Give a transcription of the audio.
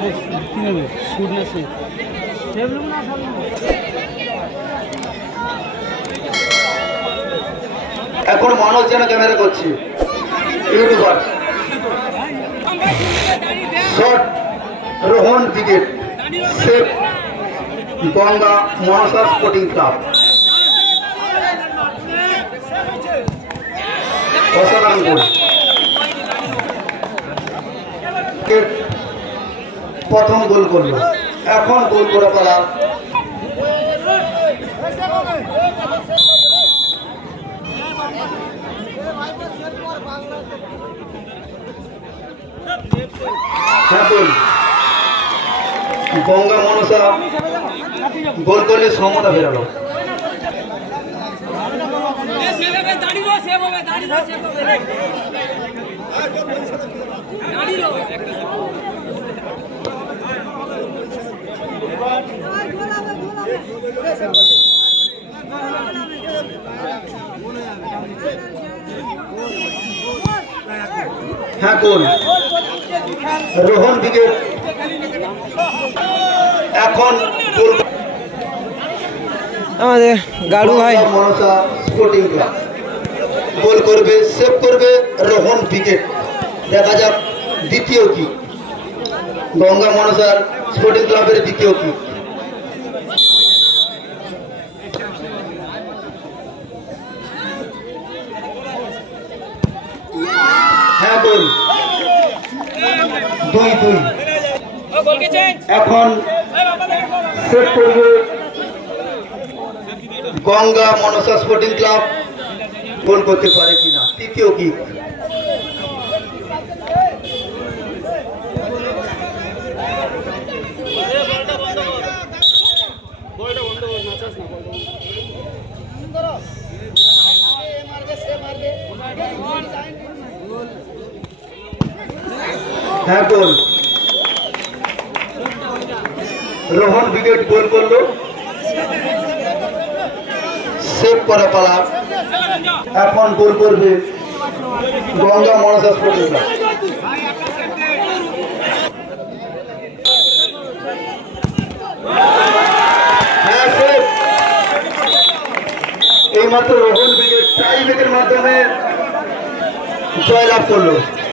আমাদের কী নেবে সুদ এখন মানুষ যেন ক্যামেরা করছি। YouTuber. Shot Rohan cricket. Safe Ganga মহাসার স্পোর্টিং ক্লাব। অসাধারণ গোল। প্রথম গোল করল। এখন গোল করে হ্যাঁ গঙ্গা মনসা গোল করলে সমতা বেরালো দাঁড়িয়ে রো সেভ হবে দাঁড়িয়ে রো সেভ হবে দাঁড়িয়ে রো হ্যাঁ গোল রোহন ক্রিকেট এখন আমাদের গাড়ু ভাই। মনসা স্পোর্টিং ক্লাব গোল করবে সেভ করবে রোহন ক্রিকেট দেখা যাক দ্বিতীয় কি। গঙ্গা মনসার স্পোর্টিং ক্লাবের দ্বিতীয় কি। দুই। দুই চেঞ্জ এখন Ganga Mansa sporting club goal করতে পারে কিনা? তৃতীয় কি? হ্যাঁ রোহন উইকেট গোল করল। সেভ করা পালা এখন গোল করবে গঙ্গা স্পোর্টিং ক্লাব হ্যাঁ। এইমাত্র রোহন উইকেট টাই ব্রেকের মাধ্যমে জয়লাভ করল।